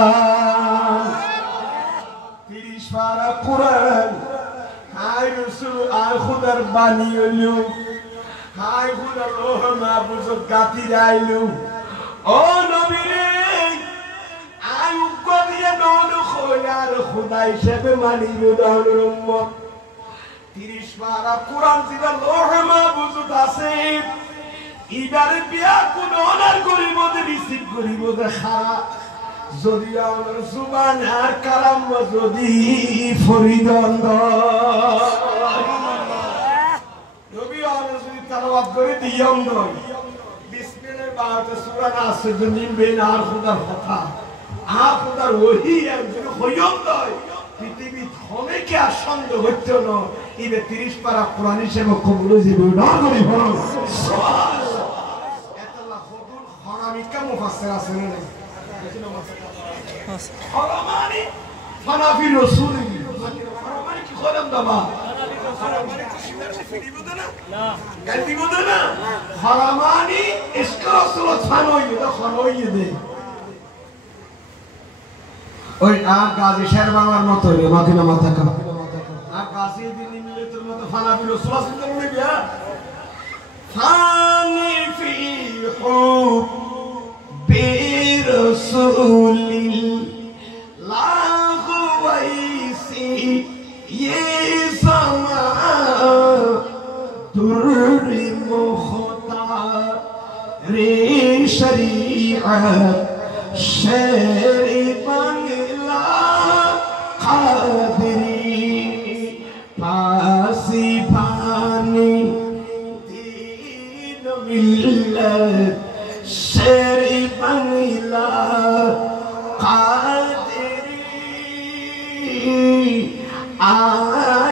30 পারা কুরআন হায় রাসূল আয় খুদার বাণী হইলো হায় খুদার রহ মাহফুজ গাতি রাইলো ও নবী রে আয় উগ্র দিয়ে নন খোলার খোদা হিসেবে মানিলো দাওর উম্মত 30 পারা কুরআন যেটা রহ মাহফুজ আছে ইদারে বিয়া কোন অনার গরিব ওদের রিসিভ করিব দেখা যদি আমার জুবান আর কালাম যদি ফরিদন্দ নবী আমার যদি তালাওয়াত করে দিয়ন্দ বিসমিল্লাহ বাতে সূরা নাস জমিন বেন আর খোদার কথা আর খোদার ওহি একজন হইয়ন্দ পৃথিবী থমে কি আসন্দ হচ্ছে না ইবে 30 পারা কোরআন হিসেবে কবুল হইবে না করি বল সুবহানাল্লাহ এতলা ফদুল হারামিকা মুফাসসির আছেন না হারামানি ফানাফি রাসূলি হারামানি কি খোলাম দাবা হারামানি কি সিনারে ফিরিব না না গালি দিব না হারামানি ইসকা রাসূল ফানোই দে খানোই দে ওই আর গাজী শের বাংলার মত হইলো মাদিনা মাথা কা আর গাজী দিন মিলেতের মত ফানাফি রাসূল সাল্লাল্লাহু আলাইহি ওয়াসাল্লাম ফানি ফি হুব बिरसूलिल्लाह वैसी ये समा दुर्री मुख्तारे शरीअत शेर बंगला कादरी पासी पानी दीन मिल्लत शेर बंगला कादरी